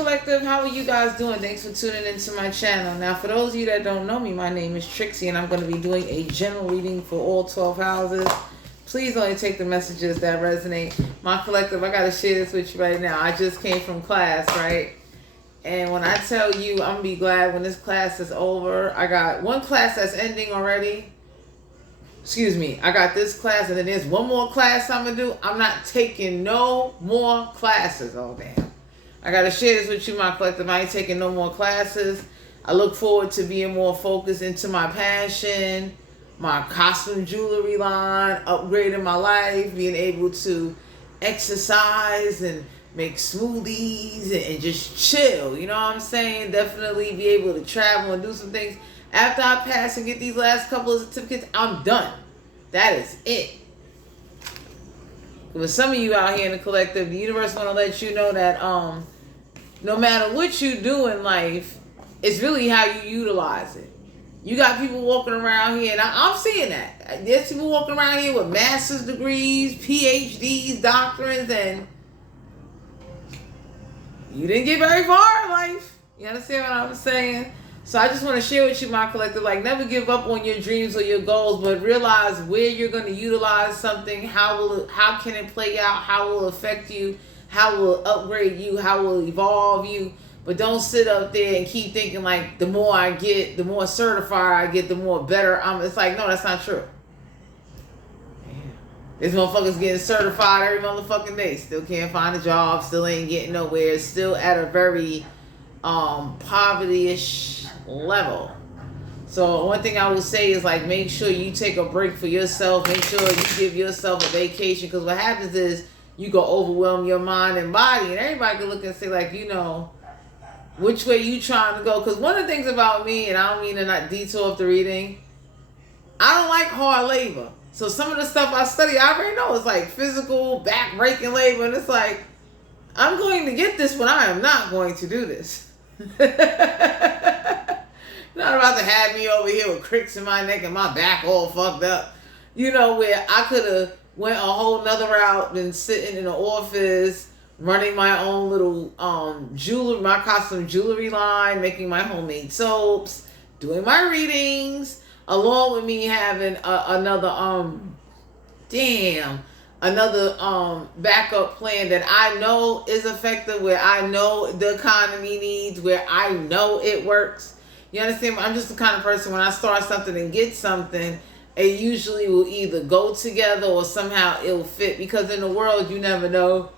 Collective, how are you guys doing? Thanks for tuning into my channel. Now, for those of you that don't know me, my name is Trixie, and I'm going to be doing a general reading for all 12 houses. Please only take the messages that resonate. My Collective, I got to share this with you right now. I just came from class, right? And when I tell you, I'm going to be glad when this class is over. I got one class that's ending already. Excuse me. I got this class, and then there's one more class I'm going to do. I'm not taking no more classes. Oh, damn. I got to share this with you, my Collective. I ain't taking no more classes. I look forward to being more focused into my passion, my costume jewelry line, upgrading my life, being able to exercise and make smoothies and just chill. You know what I'm saying? Definitely be able to travel and do some things. After I pass and get these last couple of certificates, I'm done. That is it. With some of you out here in the Collective, the universe want to let you know that no matter what you do in life, it's really how you utilize it. You got people walking around here, and I'm seeing that. There's people walking around here with master's degrees, PhDs, doctorates, and you didn't get very far in life. You understand what I'm saying? So I just want to share with you, my Collective, like, never give up on your dreams or your goals, but realize where you're going to utilize something, how can it play out, how will it affect you, how will it upgrade you, how will it evolve you. But don't sit up there and keep thinking like the more I get, the more certified I get, the more better I'm. It's like, no, that's not true. This motherfucker's getting certified every motherfucking day. Still can't find a job, still ain't getting nowhere, still at a very poverty-ish level. So one thing I would say is, like, make sure you take a break for yourself. Make sure you give yourself a vacation, because what happens is you go overwhelm your mind and body, and everybody can look and say, like, you know, which way you trying to go. Because one of the things about me, and I don't mean to not detour off the reading, I don't like hard labor. So some of the stuff I study, I already know it's like physical, back-breaking labor, and it's like, I'm going to get this, but I am not going to do this. You're not about to have me over here with cricks in my neck and my back all fucked up. You know, where I could have went a whole nother route than sitting in the office, running my own little jewelry, my costume jewelry line, making my homemade soaps, doing my readings, along with me having another backup plan that I know is effective, where I know the economy needs, where I know it works. You understand? I'm just the kind of person, when I start something and get something, it usually will either go together or somehow it'll fit, because in the world you never know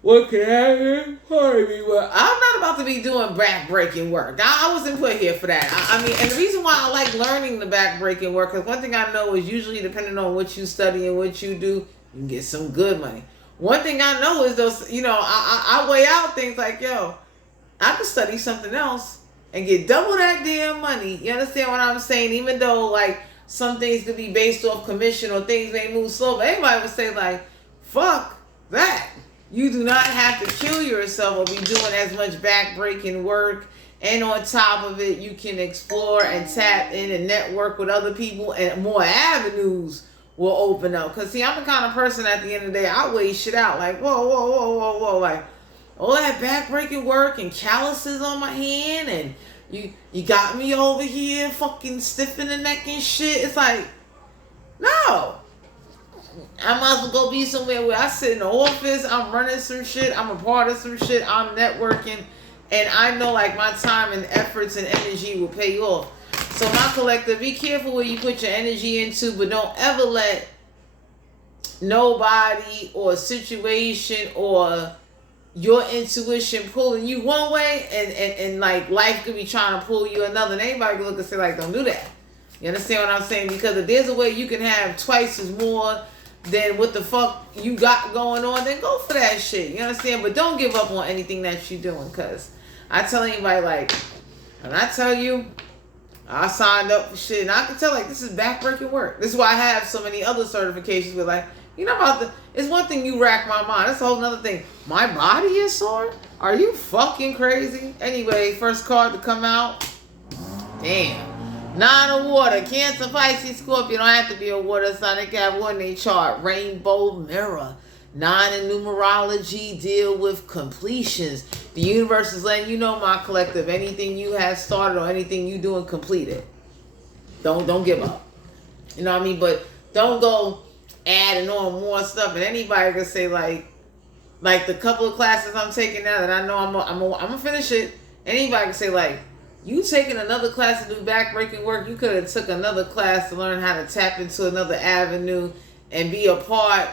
what can happen. Pardon me. Well, I'm not about to be doing back-breaking work. I wasn't put here for that. I mean, and the reason why I like learning the back-breaking work, because one thing I know is usually depending on what you study and what you do, you can get some good money. One thing I know is those, you know, I weigh out things like, yo, I could study something else and get double that damn money. You understand what I'm saying? Even though, like, some things could be based off commission or things may move slow, but everybody would say, like, fuck that. You do not have to kill yourself or be doing as much back-breaking work. And on top of it, you can explore and tap in and network with other people, and more avenues will open up. Because, see, I'm the kind of person at the end of the day, I weigh shit out. Like, whoa. Like, all that back-breaking work and calluses on my hand, and you got me over here fucking stiff in the neck and shit. It's like, no. I might as well go be somewhere where I sit in the office, I'm running some shit, I'm a part of some shit, I'm networking, and I know, like, my time and efforts and energy will pay off. So my Collective, be careful where you put your energy into, but don't ever let nobody or situation or your intuition pulling you one way, and like, life could be trying to pull you another, and anybody can look and say, like, don't do that. You understand what I'm saying? Because if there's a way you can have twice as more than what the fuck you got going on, then go for that shit. You understand? But don't give up on anything that you're doing, because I tell anybody, like, when I tell you I signed up for shit, and I can tell, like, this is backbreaking work. This is why I have so many other certifications with, like, you know, it's one thing you rack my mind. That's a whole nother thing. My body is sore? Are you fucking crazy? Anyway, first card to come out. Damn. 9 of water. Cancer, Pisces, Scorpio. Don't have to be a water sign. They can have one in their chart. Rainbow mirror. 9 in numerology deal with completions. The universe is letting you know, my collective, anything you have started or anything you doing, complete it. Don't give up. You know what I mean? But don't go adding on more stuff. And anybody can say like the couple of classes I'm taking now that I know I'm gonna finish it. Anybody can say like, you taking another class to do backbreaking work. You could have took another class to learn how to tap into another avenue and be a part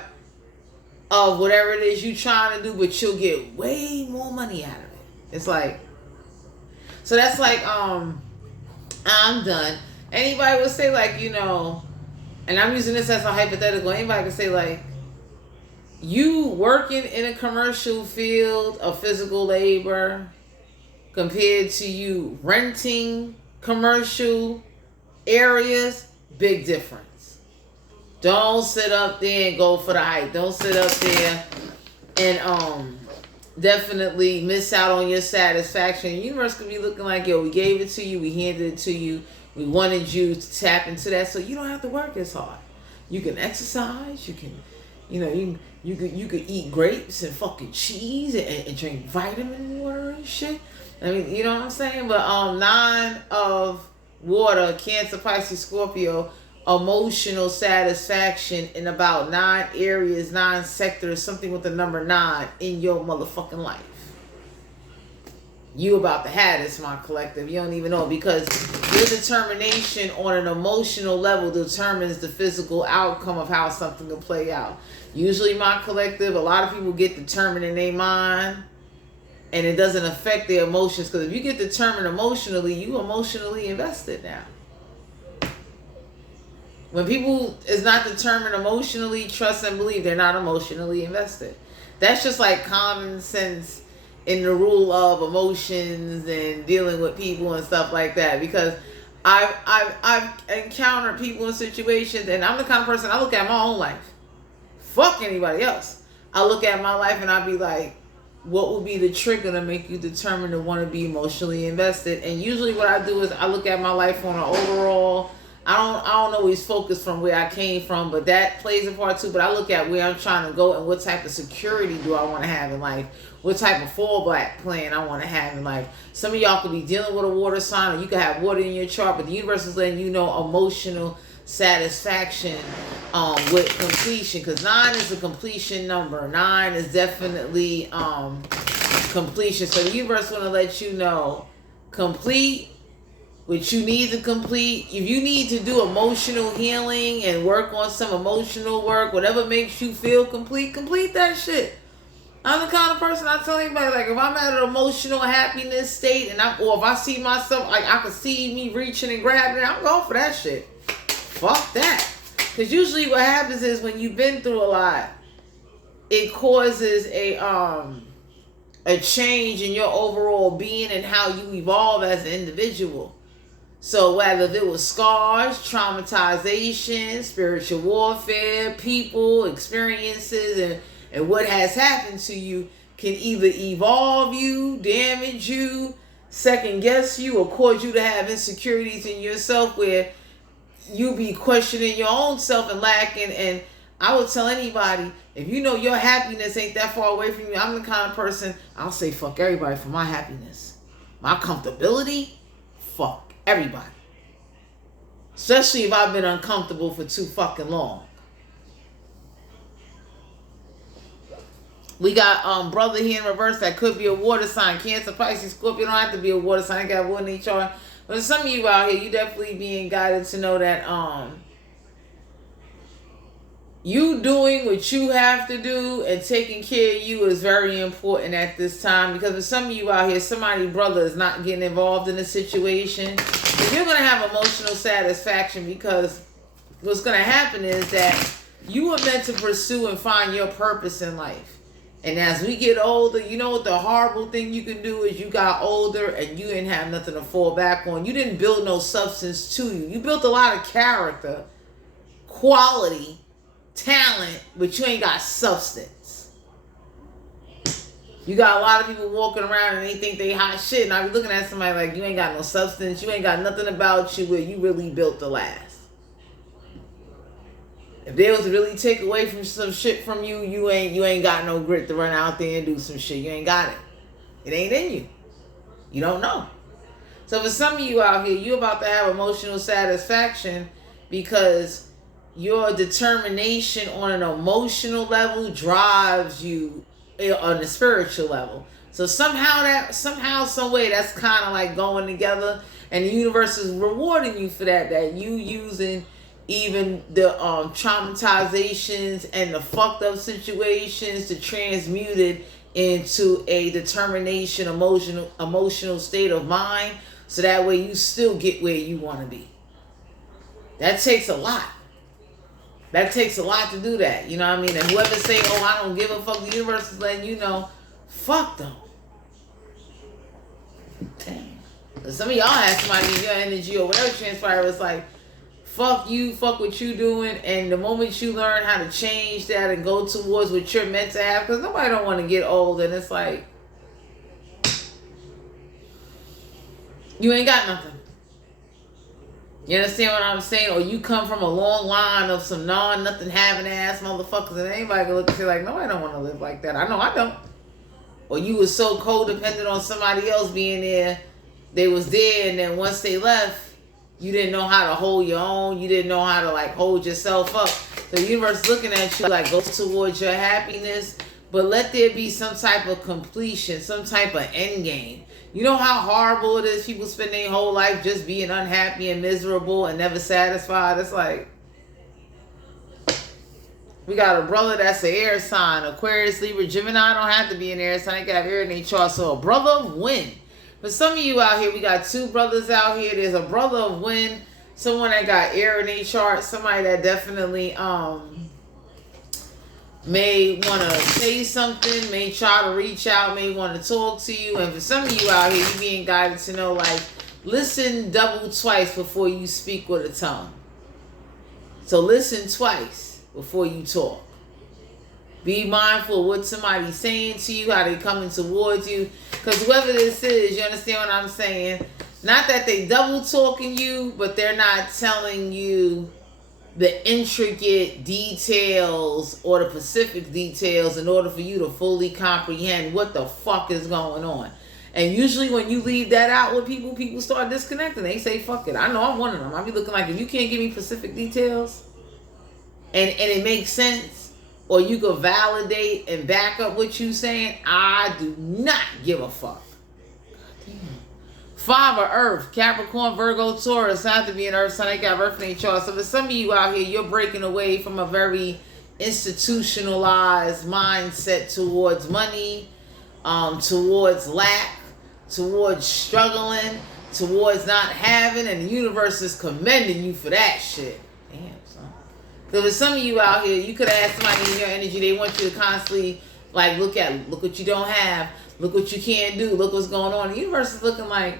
of whatever it is you trying to do, but you'll get way more money out of it. It's like, so that's like, I'm done. Anybody would say like, you know, and I'm using this as a hypothetical, anybody could say like, you working in a commercial field of physical labor compared to you renting commercial areas, big difference. Don't sit up there and go for the hype. Don't sit up there and definitely miss out on your satisfaction. The universe could be looking like, yo, we gave it to you, we handed it to you, we wanted you to tap into that so you don't have to work as hard. You can exercise, you can, you know, you could eat grapes and fucking cheese and drink vitamin water and shit. I mean, you know what I'm saying? But 9 of water, Cancer, Pisces, Scorpio, emotional satisfaction in about 9 areas, 9 sectors, something with the number 9 in your motherfucking life. You about to have this, my collective. You don't even know, because your determination on an emotional level determines the physical outcome of how something will play out. Usually, my collective, a lot of people get determined in their mind and it doesn't affect their emotions, because if you get determined emotionally, you emotionally invested now. When people is not determined emotionally, trust and believe, they're not emotionally invested. That's just like common sense in the rule of emotions and dealing with people and stuff like that. Because I've encountered people in situations, and I'm the kind of person, I look at my own life. Fuck anybody else. I look at my life and I be like, what would be the trigger to make you determined to want to be emotionally invested? And usually what I do is I look at my life on an overall. I don't always focus from where I came from, but that plays a part too. But I look at where I'm trying to go and what type of security do I want to have in life? What type of fallback plan I want to have in life? Some of y'all could be dealing with a water sign, or you could have water in your chart, but the universe is letting you know emotional satisfaction with completion, because 9 is a completion number. 9 is definitely completion. So the universe want to let you know, complete what you need to complete. If you need to do emotional healing and work on some emotional work, whatever makes you feel complete, complete that shit. I'm the kind of person, I tell anybody, like, if I'm at an emotional happiness state, and or if I see myself, like, I can see me reaching and grabbing it, I'm going for that shit. Fuck that. Because usually what happens is when you've been through a lot, it causes a change in your overall being and how you evolve as an individual. So whether it was scars, traumatization, spiritual warfare, people, experiences, and what has happened to you can either evolve you, damage you, second guess you, or cause you to have insecurities in yourself where you be questioning your own self and lacking. And I would tell anybody, if you know your happiness ain't that far away from you, I'm the kind of person, I'll say fuck everybody for my happiness. My comfortability, fuck everybody. Especially if I've been uncomfortable for too fucking long. We got brother here in reverse that could be a water sign. Cancer, Pisces, Scorpio. Don't have to be a water sign. I got one in each chart. But some of you out here, you definitely being guided to know that you doing what you have to do and taking care of you is very important at this time. Because for some of you out here, somebody's brother is not getting involved in the situation. And you're going to have emotional satisfaction, because what's going to happen is that you were meant to pursue and find your purpose in life. And as we get older, you know what the horrible thing you can do is you got older and you didn't have nothing to fall back on. You didn't build no substance to you. You built a lot of character, quality, talent, but you ain't got substance. You got a lot of people walking around and they think they hot shit. And I be looking at somebody like, you ain't got no substance. You ain't got nothing about you where you really built to last. If they was to really take away from some shit from you, you ain't got no grit to run out there and do some shit. You ain't got it. It ain't in you. You don't know. So for some of you out here, you about to have emotional satisfaction because your determination on an emotional level drives you on a spiritual level. So somehow, some way, that's kind of like going together, and the universe is rewarding you for that. That you using even the traumatizations and the fucked up situations to transmute it into a determination, emotional state of mind, so that way you still get where you want to be. That takes a lot. That takes a lot to do that. You know what I mean? And whoever say, oh, I don't give a fuck, the universe is letting you know, fuck them. Damn. Some of y'all had somebody in your energy or whatever transpired was like, fuck you, fuck what you doing, and the moment you learn how to change that and go towards what you're meant to have, because nobody don't want to get old, and it's like, you ain't got nothing. You understand what I'm saying? Or you come from a long line of some nothing having ass motherfuckers, and anybody can look and say like, no, I don't want to live like that. I know I don't. Or you was so codependent on somebody else being there, they was there, and then once they left, you didn't know how to hold your own. You didn't know how to like hold yourself up. So the universe is looking at you like, go towards your happiness, but let there be some type of completion, some type of end game. You know how horrible it is? People spend their whole life just being unhappy and miserable and never satisfied. It's like, we got a brother that's an air sign, Aquarius, Libra, Gemini. Don't have to be an air sign. They got air in their chart. So a brother of wind. For some of you out here, we got two brothers out here. There's a brother of wind, someone that got air in their chart, somebody that definitely may want to say something, may try to reach out, may want to talk to you. And for some of you out here, you being guided to know, like, listen double twice before you speak with a tongue. So listen twice before you talk. Be mindful of what somebody's saying to you, how they coming towards you. Because whoever this is, you understand what I'm saying? Not that they double talking you, but they're not telling you the intricate details or the specific details in order for you to fully comprehend what the fuck is going on. And usually when you leave that out with people, people start disconnecting. They say, fuck it. I know I'm one of them. I be looking like, if you can't give me specific details and it makes sense, or you could validate and back up what you saying, I do not give a fuck. Damn. 5 of Earth, Capricorn, Virgo, Taurus. Have to be an Earth sign. They got Earth in their chart. So for some of you out here, you're breaking away from a very institutionalized mindset towards money, towards lack, towards struggling, towards not having, and the universe is commending you for that shit. Damn, son. So for some of you out here, you could have asked somebody in your energy, they want you to constantly like look what you don't have, look what you can't do, look what's going on. The universe is looking like,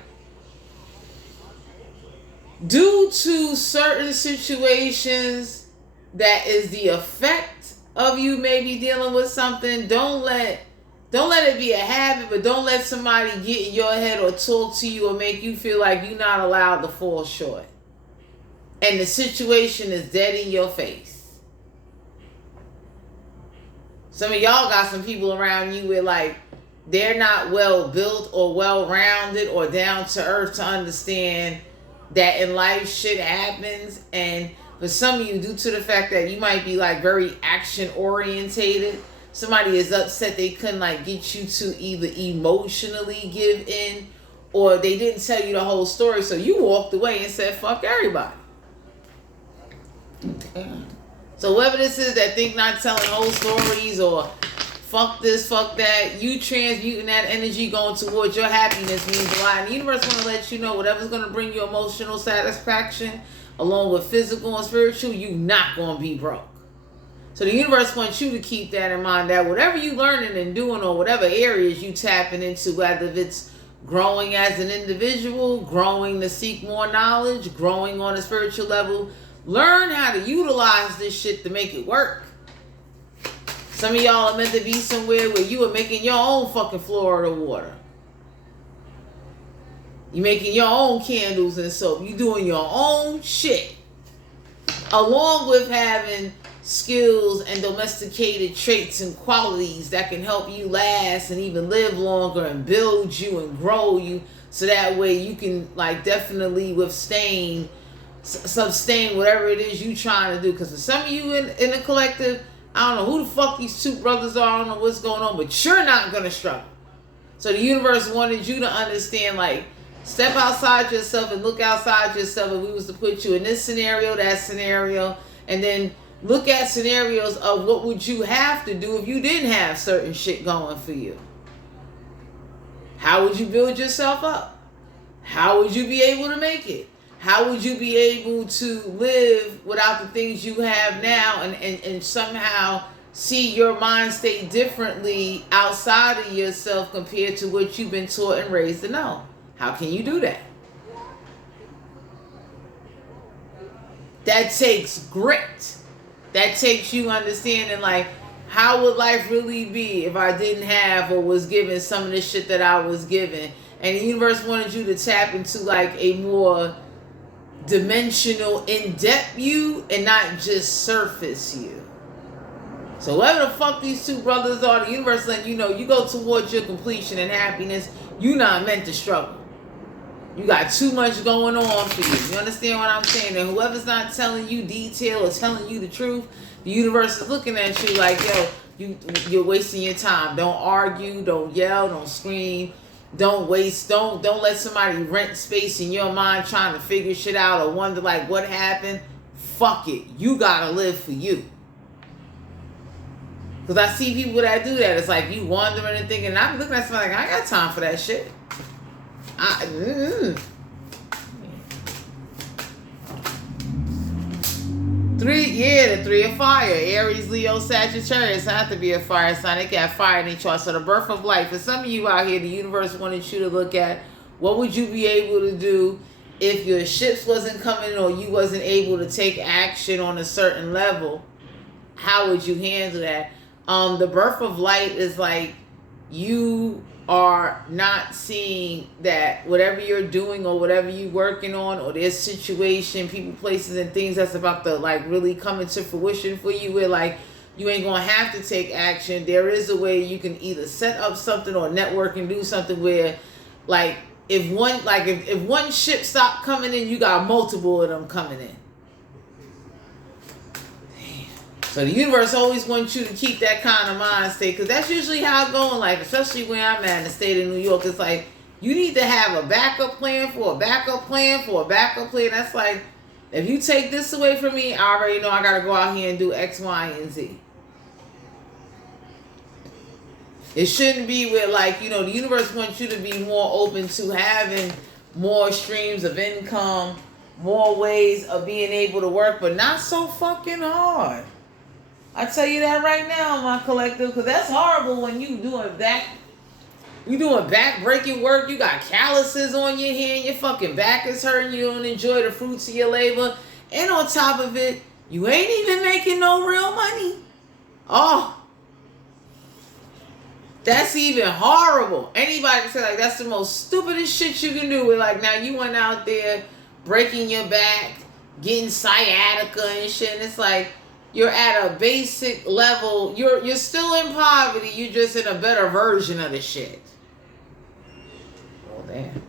due to certain situations that is the effect of you maybe dealing with something, don't let it be a habit, but don't let somebody get in your head or talk to you or make you feel like you're not allowed to fall short. And the situation is dead in your face. Some of y'all got some people around you where like they're not well built or well rounded or down to earth to understand that in life shit happens. And for some of you, due to the fact that you might be like very action orientated, somebody is upset they couldn't like get you to either emotionally give in, or they didn't tell you the whole story, so you walked away and said fuck everybody. Damn. So whoever this is that think not telling whole stories or fuck this, fuck that, you transmuting that energy going towards your happiness means a lot. And the universe want to let you know whatever's going to bring you emotional satisfaction along with physical and spiritual, you not going to be broke. So the universe wants you to keep that in mind, that whatever you learning and doing or whatever areas you tapping into, whether it's growing as an individual, growing to seek more knowledge, growing on a spiritual level, learn how to utilize this shit to make it work. Some of y'all are meant to be somewhere where you are making your own fucking Florida water. You making your own candles and soap. You doing your own shit. Along with having skills and domesticated traits and qualities that can help you last and even live longer and build you and grow you, so that way you can like definitely sustain whatever it is you trying to do. Because for some of you in the collective, I don't know who the fuck these two brothers are, I don't know what's going on, but you're not gonna struggle. So the universe wanted you to understand, like, step outside yourself and look outside yourself. If we was to put you in this scenario, that scenario, and then look at scenarios of what would you have to do if you didn't have certain shit going for you. How would you build yourself up? How would you be able to make it? How would you be able to live without the things you have now and somehow see your mind state differently outside of yourself compared to what you've been taught and raised to know? How can you do that? That takes grit. That takes you understanding, like, how would life really be if I didn't have or was given some of the shit that I was given? And the universe wanted you to tap into like a more dimensional, in-depth you and not just surface you. So whatever the fuck these two brothers are, the universe letting you know you go towards your completion and happiness. You're not meant to struggle. You got too much going on for you. You understand what I'm saying? And whoever's not telling you detail or telling you the truth, the universe is looking at you like, yo, you're wasting your time. Don't argue, don't yell, don't scream, don't let somebody rent space in your mind trying to figure shit out or wonder like what happened. Fuck it. You gotta live for you. Because I see people that do that. It's like you wondering and thinking, and I'm looking at somebody like, I got time for that shit. The three of fire. Aries, Leo, Sagittarius have to be a fire sign. They got fire in their chart. So the birth of life. For some of you out here, the universe wanted you to look at what would you be able to do if your ships wasn't coming or you wasn't able to take action on a certain level. How would you handle that? The birth of light is like you are not seeing that whatever you're doing or whatever you're working on or there's situation, people, places, and things that's about to like really come into fruition for you, where like you ain't gonna have to take action. There is a way you can either set up something or network and do something where like if one ship stopped coming in, you got multiple of them coming in. So the universe always wants you to keep that kind of mind state, because that's usually how it's going. Like, especially where I'm at in the state of New York, it's like you need to have a backup plan for a backup plan for a backup plan. That's like, if you take this away from me, I already know I got to go out here and do X, Y, and Z. It shouldn't be where, like, you know, the universe wants you to be more open to having more streams of income, more ways of being able to work, but not so fucking hard. I tell you that right now, my collective, because that's horrible when you doing back-breaking work. You got calluses on your hand, your fucking back is hurting, you don't enjoy the fruits of your labor, and on top of it, you ain't even making no real money. Oh, that's even horrible. Anybody can say like that's the most stupidest shit you can do. With like, now you went out there breaking your back, getting sciatica and shit, and it's like, you're at a basic level. You're still in poverty. You're just in a better version of the shit. Oh, damn.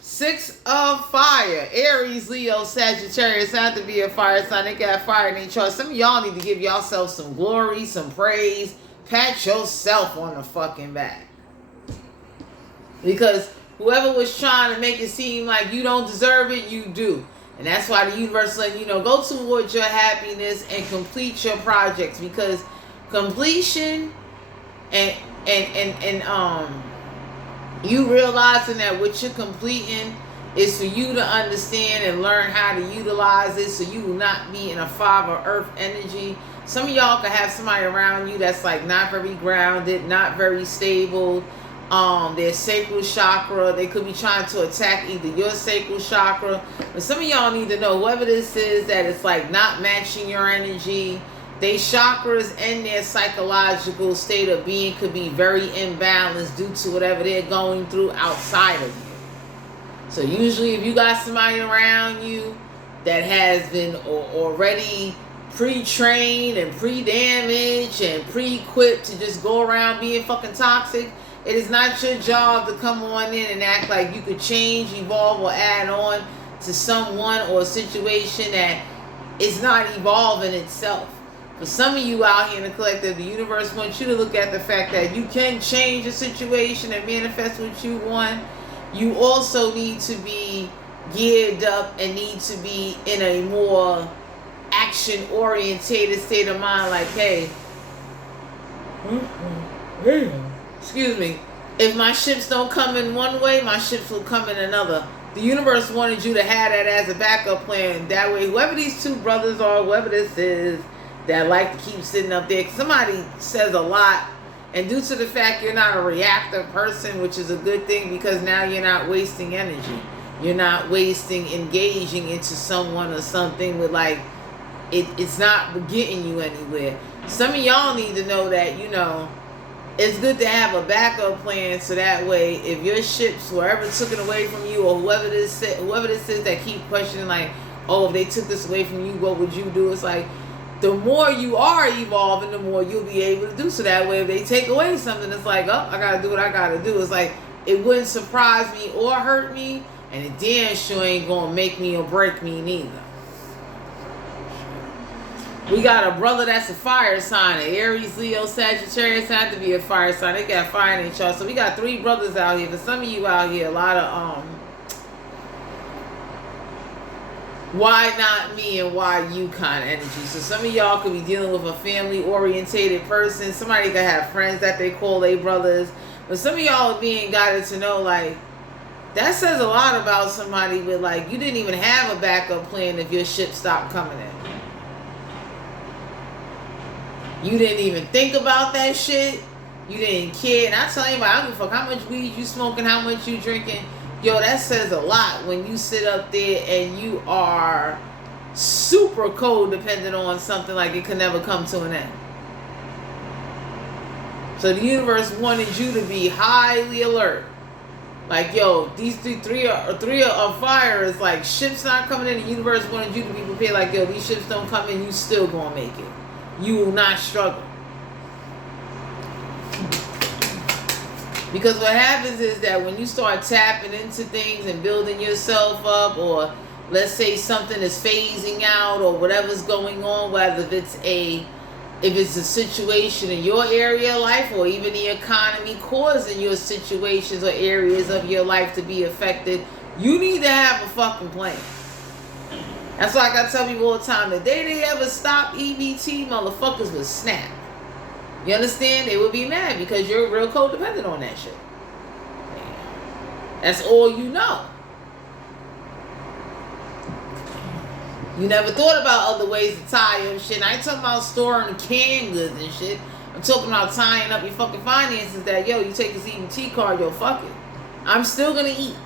6 of fire. Aries, Leo, Sagittarius have to be a fire sign. They got fire in their chart. Some of y'all need to give yourself some glory, some praise. Pat yourself on the fucking back. Because whoever was trying to make it seem like you don't deserve it, you do. And that's why the universe letting you know, go towards your happiness and complete your projects, because completion and you realizing that what you're completing is for you to understand and learn how to utilize it, so you will not be in a 5 of earth energy. Some of y'all can have somebody around you that's like not very grounded, not very stable. Their sacral chakra, they could be trying to attack either your sacral chakra, but some of y'all need to know, whoever this is, that it's like not matching your energy. Their chakras and their psychological state of being could be very imbalanced due to whatever they're going through outside of you. So usually if you got somebody around you that has been already pre-trained and pre-damaged and pre-equipped to just go around being fucking toxic. It is not your job to come on in and act like you could change, evolve, or add on to someone or a situation that is not evolving itself. For some of you out here in the collective, the universe wants you to look at the fact that you can change a situation and manifest what you want. You also need to be geared up and need to be in a more action-orientated state of mind. Like, hey, excuse me, if my ships don't come in one way, my ships will come in another. The universe wanted you to have that as a backup plan. That way, whoever these two brothers are, whoever this is, that like to keep sitting up there, 'cause somebody says a lot, and due to the fact you're not a reactive person, which is a good thing, because now you're not wasting energy. You're not wasting engaging into someone or something with like, it's not getting you anywhere. Some of y'all need to know that, you know, it's good to have a backup plan, so that way if your ships wherever took it away from you, or whoever this is that keep questioning like, oh, if they took this away from you, what would you do? It's like, the more you are evolving, the more you'll be able to do. So that way if they take away something, it's like, oh, I gotta do what I gotta do. It's like, it wouldn't surprise me or hurt me, and it damn sure ain't gonna make me or break me neither. We got a brother that's a fire sign, an Aries, Leo, Sagittarius. Have to be a fire sign. They got fire in their chart. So we got 3 brothers out here. For some of you out here, a lot of why not me and why you kind of energy. So some of y'all could be dealing with a family orientated person. Somebody could have friends that they call their brothers. But some of y'all are being guided to know, like, that says a lot about somebody with, like, you didn't even have a backup plan if your ship stopped coming in. You didn't even think about that shit. You didn't care. And I tell you, I don't give a fuck how much weed you smoking, how much you drinking. Yo, that says a lot when you sit up there and you are super codependent on something like it could never come to an end. So the universe wanted you to be highly alert. Like, yo, these three are fire. It's like ships not coming in. The universe wanted you to be prepared. Like, yo, these ships don't come in, you still gonna make it. You will not struggle. Because what happens is that when you start tapping into things and building yourself up, or let's say something is phasing out or whatever's going on, whether if it's a situation in your area of life or even the economy causing your situations or areas of your life to be affected, you need to have a fucking plan. That's like I tell people all the time, the day they ever stop EBT, motherfuckers would snap. You understand? They would be mad because you're real codependent on that shit. That's all you know. You never thought about other ways to tie up shit. And I ain't talking about storing canned goods and shit. I'm talking about tying up your fucking finances that, yo, you take this EBT card, yo, fuck it. I'm still gonna eat.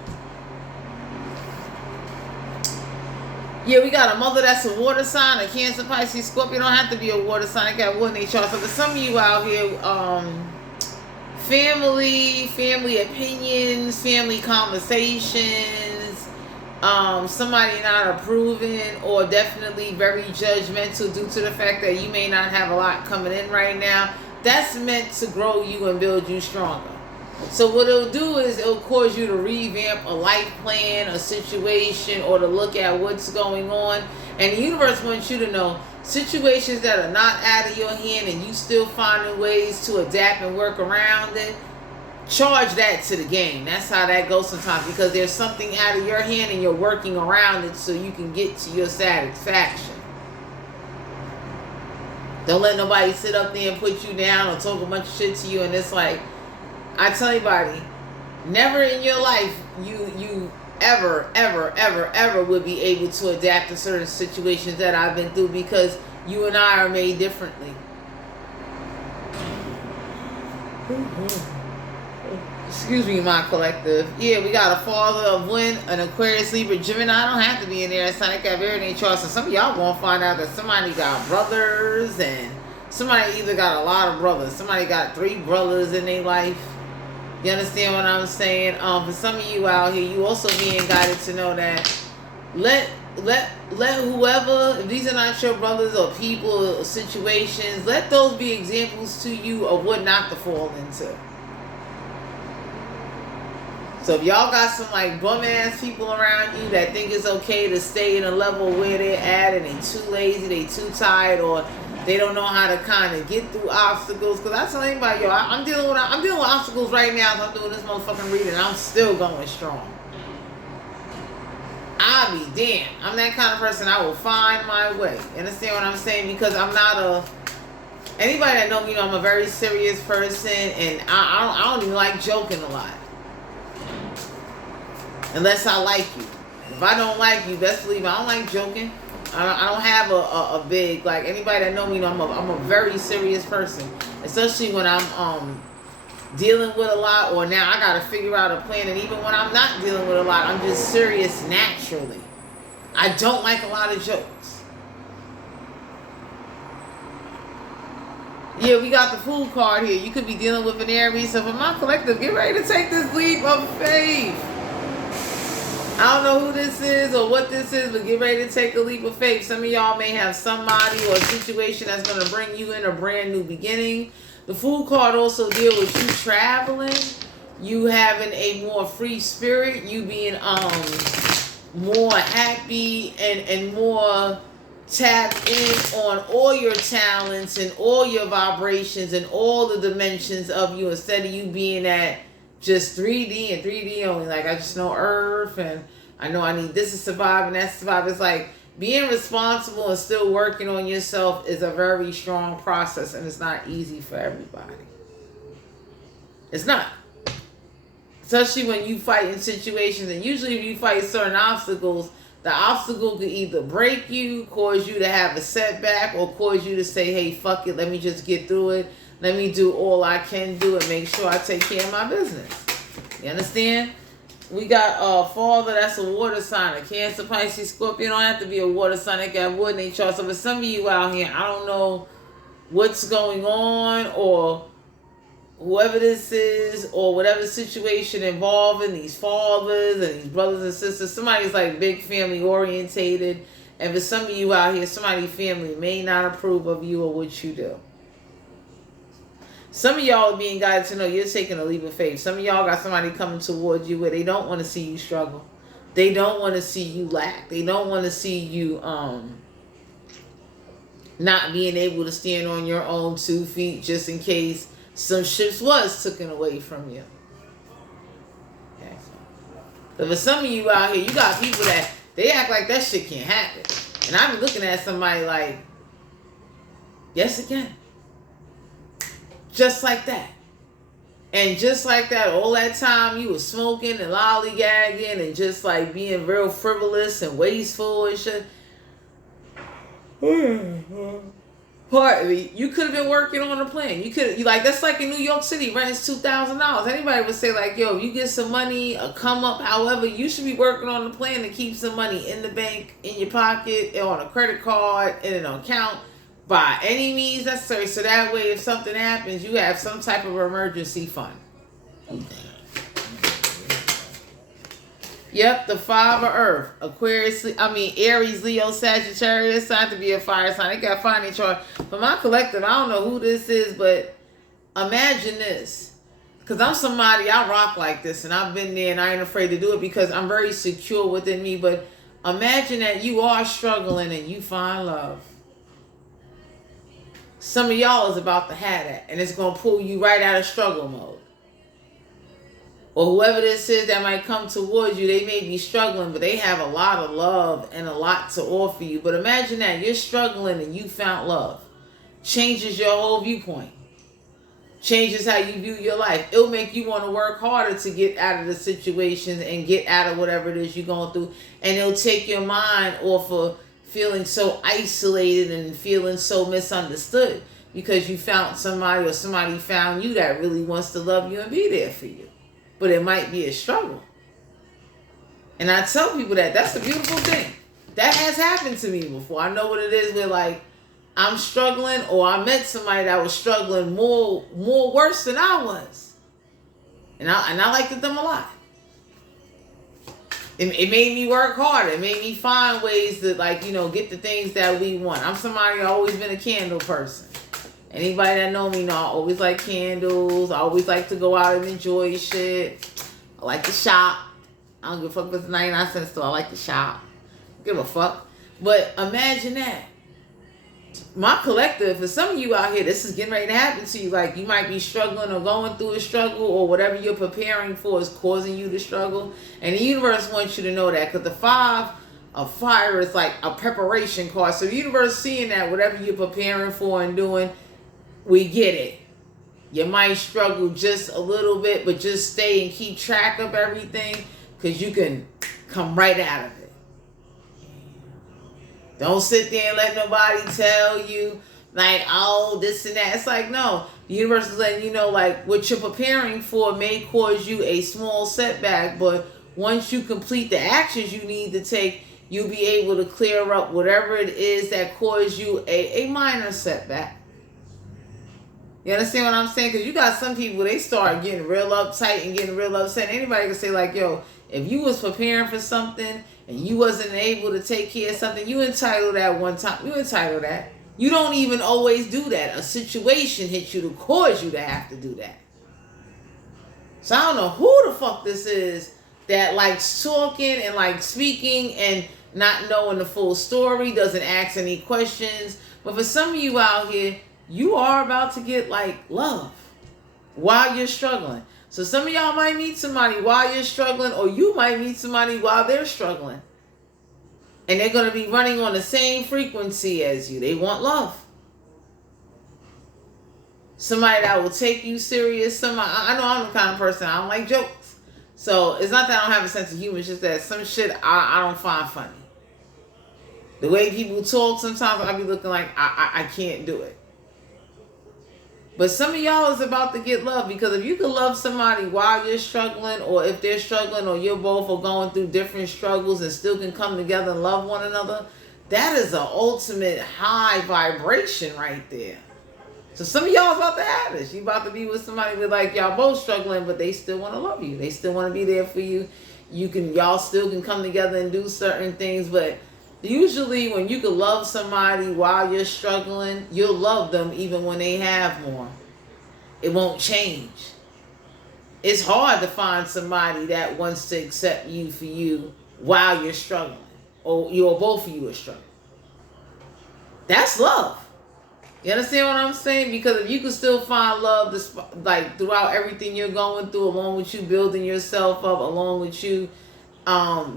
Yeah, we got a mother that's a water sign, a Cancer, Pisces, Scorpio. Don't have to be a water sign. I got water in their chart. So for some of you out here, family opinions, family conversations, somebody not approving or definitely very judgmental due to the fact that you may not have a lot coming in right now. That's meant to grow you and build you stronger. So what it'll do is it'll cause you to revamp a life plan, a situation, or to look at what's going on. And the universe wants you to know situations that are not out of your hand and you still finding ways to adapt and work around it. Charge that to the game. That's how that goes sometimes, because there's something out of your hand and you're working around it so you can get to your satisfaction. Don't let nobody sit up there and put you down or talk a bunch of shit to you, and it's like, I tell anybody, never in your life you ever would be able to adapt to certain situations that I've been through, because you and I are made differently. Excuse me, my collective. Yeah, we got a father of wind, an Aquarius, Libra, Gemini. I don't have to be in there. It's like I've everything charts. So some of y'all gonna find out that somebody got brothers, and somebody either got a lot of brothers. Somebody got 3 brothers in their life. You understand what I'm saying? For some of you out here, you also being guided to know that let let whoever, if these are not your brothers or people or situations, let those be examples to you of what not to fall into. So if y'all got some like bum ass people around you that think it's okay to stay in a level where they're at and they too lazy, they too tired, or they don't know how to kind of get through obstacles. Because I tell anybody, yo, I'm dealing with obstacles right now as I'm doing this motherfucking reading. And I'm still going strong. I'll be damn. I'm that kind of person. I will find my way. You understand what I'm saying? Because I'm not anybody that know me know I'm a very serious person, and I don't even like joking a lot. Unless I like you. If I don't like you, best believe I don't like joking. I don't have a big, like, anybody that know me know I'm a very serious person. Especially when I'm dealing with a lot, or now I gotta figure out a plan. And even when I'm not dealing with a lot, I'm just serious naturally. I don't like a lot of jokes. Yeah, we got the Fool card here. You could be dealing with an Aries. So for my collective, get ready to take this leap of faith. I don't know who this is or what this is, but get ready to take a leap of faith. Some of y'all may have somebody or a situation that's going to bring you in a brand new beginning. The Fool card also deals with you traveling, you having a more free spirit, you being more happy and more tapped in on all your talents and all your vibrations and all the dimensions of you, instead of you being at just 3D and 3D only. Like, I just know Earth, and I know I need this to survive and that to survive. It's like being responsible and still working on yourself is a very strong process, and it's not easy for everybody. It's not. Especially when you fight in situations, and usually if you fight certain obstacles, the obstacle could either break you, cause you to have a setback, or cause you to say, hey, fuck it, let me just get through it. Let me do all I can do and make sure I take care of my business. You understand? We got Father, that's a water sign. A Cancer, Pisces, Scorpio. Don't have to be a water sign. They got wood in their chart. So for some of you out here, I don't know what's going on, or whoever this is, or whatever situation involving these fathers and these brothers and sisters. Somebody's like big family orientated. And for some of you out here, somebody's family may not approve of you or what you do. Some of y'all are being guided to know you're taking a leap of faith. Some of y'all got somebody coming towards you where they don't want to see you struggle. They don't want to see you lack. They don't want to see you not being able to stand on your own 2 feet, just in case some ships was taken away from you. Okay. So for some of you out here, you got people that they act like that shit can't happen. And I'm looking at somebody like, yes, it can. Just like that. And just like that, all that time you was smoking and lollygagging and just like being real frivolous and wasteful and shit. Partly, you could have been working on a plan. You like, that's like in New York City, rent is $2,000. Anybody would say like, yo, you get some money, a come up, however, you should be working on a plan to keep some money in the bank, in your pocket, on a credit card, in an account, by any means necessary. So that way, if something happens, you have some type of emergency fund. Yep, the 5 of Earth. Aries, Leo, Sagittarius, signed to be a fire sign. They got fire in their chart. But my collective, I don't know who this is, but imagine this. Because I'm somebody, I rock like this, and I've been there, and I ain't afraid to do it because I'm very secure within me. But imagine that you are struggling and you find love. Some of y'all is about to have that, and it's going to pull you right out of struggle mode. Or whoever this is that might come towards you, they may be struggling, but they have a lot of love and a lot to offer you. But imagine that you're struggling and you found love. Changes your whole viewpoint. Changes how you view your life. It'll make you want to work harder to get out of the situations and get out of whatever it is you're going through. And it'll take your mind off of feeling so isolated and feeling so misunderstood, because you found somebody, or somebody found you that really wants to love you and be there for you. But it might be a struggle. And I tell people that that's the beautiful thing. That has happened to me before. I know what it is where like I'm struggling, or I met somebody that was struggling more worse than I was. And I liked them a lot. It made me work harder. It made me find ways to, like, you know, get the things that we want. I'm somebody always been a candle person. Anybody that know me know I always like candles. I always like to go out and enjoy shit. I like to shop. I don't give a fuck if it's a 99-cent store. I like to shop. Give a fuck. But imagine that. My collective, for some of you out here, this is getting ready to happen to you. Like, you might be struggling or going through a struggle, or whatever you're preparing for is causing you to struggle. And the universe wants you to know that, because the 5 of fire is like a preparation card. So the universe seeing that whatever you're preparing for and doing, we get it. You might struggle just a little bit, but just stay and keep track of everything, because you can come right out of it. Don't sit there and let nobody tell you, like, oh, this and that. It's like, no. The universe is letting you know, like, what you're preparing for may cause you a small setback, but once you complete the actions you need to take, you'll be able to clear up whatever it is that caused you a minor setback. You understand what I'm saying? Because you got some people, they start getting real uptight and getting real upset. Anybody can say, like, yo, if you was preparing for something and you wasn't able to take care of something, you entitled that one time. You entitled that. You don't even always do that. A situation hits you to cause you to have to do that. So I don't know who the fuck this is that likes talking and like speaking and not knowing the full story, doesn't ask any questions. But for some of you out here, you are about to get like love while you're struggling. So some of y'all might meet somebody while you're struggling, or you might meet somebody while they're struggling. And they're going to be running on the same frequency as you. They want love. Somebody that will take you serious. Somebody, I know I'm the kind of person, I don't like jokes. So it's not that I don't have a sense of humor, it's just that some shit I don't find funny. The way people talk, sometimes I'll be looking like I can't do it. But some of y'all is about to get love, because if you can love somebody while you're struggling, or if they're struggling, or you're both are going through different struggles and still can come together and love one another, that is an ultimate high vibration right there. So some of y'all is about to have this. You about to be with somebody with, like, y'all both struggling, but they still want to love you. They still want to be there for you. Y'all still can come together and do certain things, but usually when you can love somebody while you're struggling, you'll love them even when they have more. It won't change. It's hard to find somebody that wants to accept you for you while you're struggling, or both of you are struggling. That's love. You understand what I'm saying? Because if you can still find love, like, throughout everything you're going through, along with you building yourself up, along with you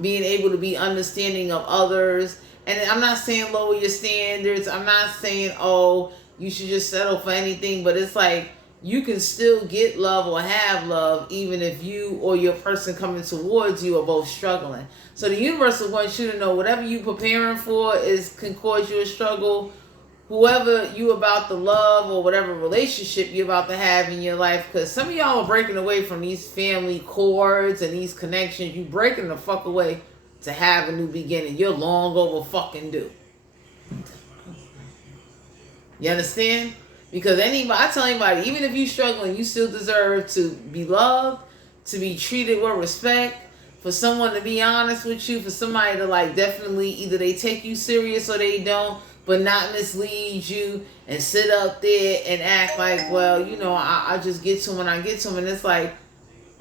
being able to be understanding of others. And I'm not saying lower your standards. I'm not saying, oh, you should just settle for anything. But it's like, you can still get love or have love even if you or your person coming towards you are both struggling. So the universe wants you to know whatever you preparing for can cause you a struggle. Whoever you about to love, or whatever relationship you're about to have in your life, because some of y'all are breaking away from these family cords and these connections. You breaking the fuck away to have a new beginning. You're long over fucking due. You understand? Because I tell anybody, even if you're struggling, you still deserve to be loved, to be treated with respect, for someone to be honest with you, for somebody to, like, definitely either they take you serious or they don't, but not mislead you and sit up there and act like, well, you know, I just get to them when I get to them. And it's like,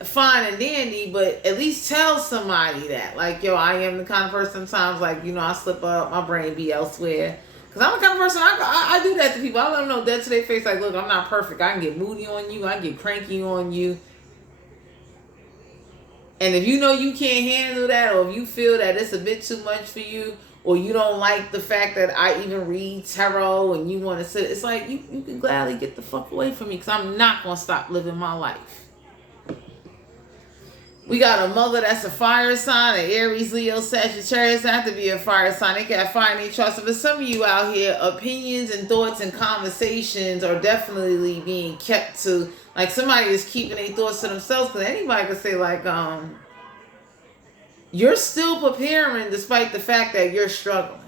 fine and dandy, but at least tell somebody that. Like, yo, I am the kind of person sometimes, like, you know, I slip up, my brain be elsewhere. Because I'm the kind of person, I do that to people. I let them know dead to their face, like, look, I'm not perfect. I can get moody on you. I can get cranky on you. And if you know you can't handle that, or if you feel that it's a bit too much for you, or you don't like the fact that I even read tarot and you want to sit, it's like, you can gladly get the fuck away from me, because I'm not going to stop living my life. We got a mother that's a fire sign, an Aries, Leo, Sagittarius. Not to be a fire sign. They got fire in their chart. So for some of you out here, opinions and thoughts and conversations are definitely being kept to, like, somebody is keeping their thoughts to themselves. Because anybody could say, like, you're still preparing despite the fact that you're struggling.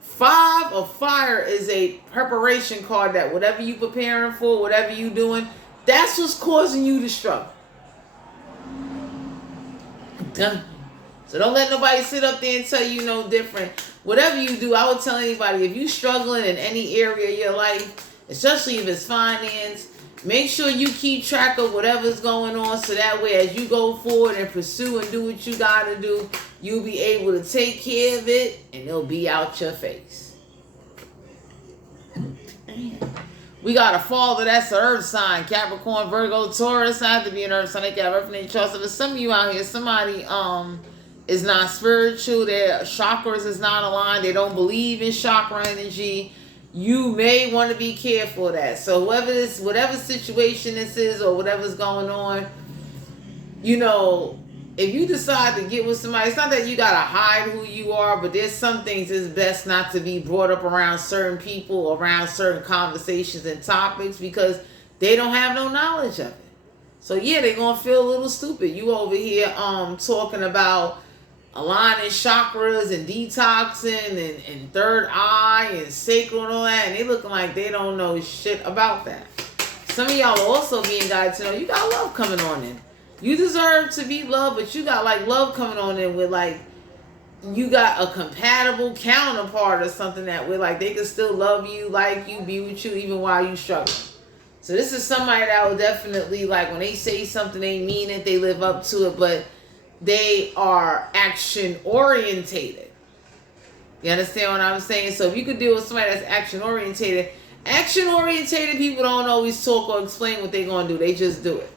5 of fire is a preparation card that whatever you preparing for, whatever you doing, that's what's causing you to struggle. So don't let nobody sit up there and tell you no different. Whatever you do, I would tell anybody, if you struggling in any area of your life, especially if it's finance, make sure you keep track of whatever's going on, so that way as you go forward and pursue and do what you got to do, you'll be able to take care of it and it'll be out your face. We got a father that's an earth sign, Capricorn, Virgo, Taurus. I have to be an earth sign. They got earth in their chart. So for some of you out here, somebody is not spiritual, their chakras is not aligned, they don't believe in chakra energy, you may want to be careful of that. So whatever situation this is or whatever's going on, you know, if you decide to get with somebody, it's not that you gotta hide who you are, but there's some things it's best not to be brought up around certain people, around certain conversations and topics, because they don't have no knowledge of it. So yeah, they're gonna feel a little stupid. You over here talking about aligning chakras and detoxing and third eye and sacral and all that, and they looking like they don't know shit about that. Some of y'all are also being guided to know you got love coming on in. You deserve to be loved, but you got like love coming on in with like, you got a compatible counterpart or something that with like they can still love you, like you, be with you even while you struggle. So this is somebody that will definitely, like, when they say something, they mean it, they live up to it, but they are action orientated. You understand what I'm saying? So if you could deal with somebody that's action orientated people don't always talk or explain what they're going to do. They just do it.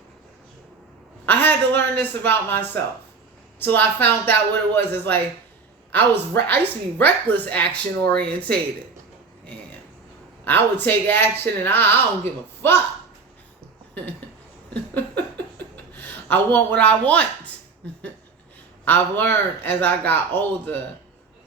I had to learn this about myself till I found out what it was. It's like I used to be reckless action orientated. And I would take action and I don't give a fuck. I want what I want. I've learned as I got older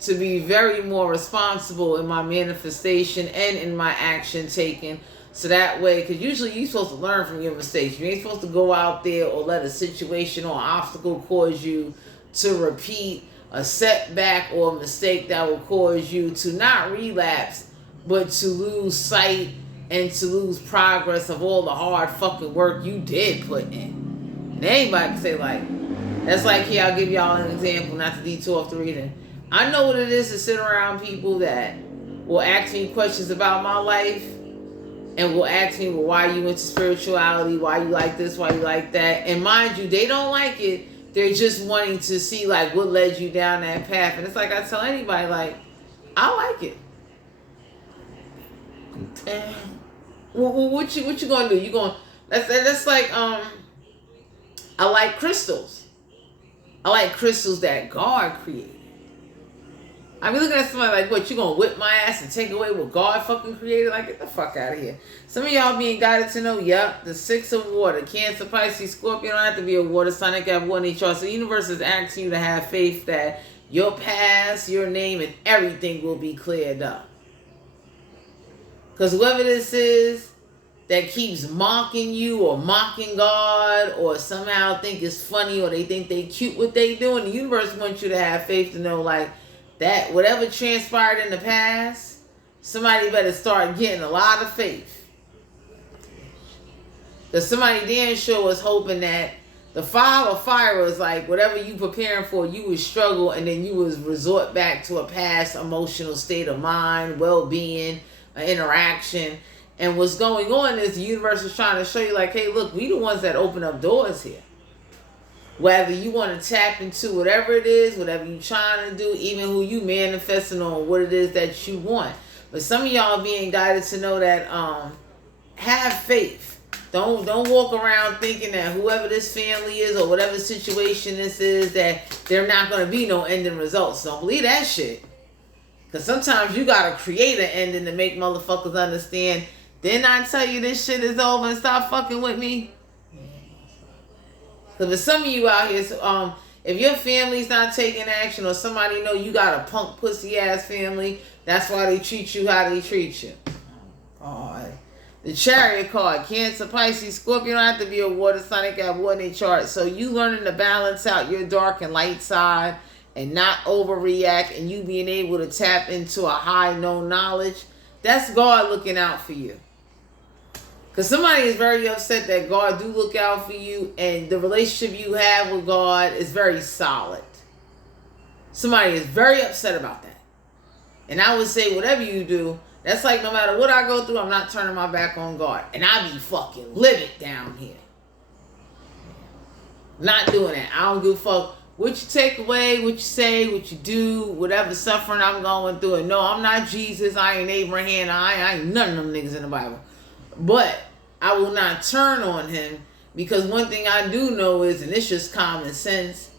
to be very more responsible in my manifestation and in my action taking. So that way, because usually you're supposed to learn from your mistakes. You ain't supposed to go out there or let a situation or obstacle cause you to repeat a setback or a mistake that will cause you to not relapse, but to lose sight and to lose progress of all the hard fucking work you did put in. And anybody can say like, that's like, here, I'll give y'all an example, not to detour off the reading. I know what it is to sit around people that will ask me questions about my life and will ask me, well, why you into spirituality, why you like this, why you like that. And mind you, they don't like it. They're just wanting to see like what led you down that path. And it's like I tell anybody, like, I like it. And what you gonna do? You gonna that's like I like crystals. I like crystals that God created. I mean, looking at somebody like, what, you gonna whip my ass and take away what God fucking created? Like, get the fuck out of here. Some of y'all being guided to know, yep, the 6 of water, Cancer, Pisces, Scorpio, don't have to be a water sign, they can have one in each other. So the universe is asking you to have faith that your past, your name, and everything will be cleared up. Because whoever this is that keeps mocking you or mocking God or somehow think it's funny or they think they cute what they doing, the universe wants you to have faith to know, like, that whatever transpired in the past, somebody better start getting a lot of faith. Because somebody damn sure was hoping that the fire was like, whatever you preparing for, you would struggle and then you would resort back to a past emotional state of mind, well-being, interaction. And what's going on is the universe is trying to show you like, hey, look, we the ones that open up doors here. Whether you want to tap into whatever it is, whatever you're trying to do, even who you manifesting on, what it is that you want. But some of y'all being guided to know that have faith. Don't walk around thinking that whoever this family is or whatever situation this is, that there not going to be no ending results. Don't believe that shit. Because sometimes you got to create an ending to make motherfuckers understand. Didn't I tell you this shit is over and stop fucking with me? Because for some of you out here, if your family's not taking action or somebody know you got a punk pussy ass family, that's why they treat you how they treat you. God. The Chariot card, Cancer, Pisces, Scorpio, don't have to be a water sign, they got water in their chart. So you learning to balance out your dark and light side and not overreact, and you being able to tap into a high known knowledge, that's God looking out for you. Because somebody is very upset that God do look out for you, and the relationship you have with God is very solid. Somebody is very upset about that. And I would say, whatever you do, that's like no matter what I go through, I'm not turning my back on God. And I be fucking livid down here. Not doing that. I don't give a fuck what you take away, what you say, what you do, whatever suffering I'm going through. And no, I'm not Jesus. I ain't Abraham. I ain't none of them niggas in the Bible. But I will not turn on him, because one thing I do know is, and it's just common sense,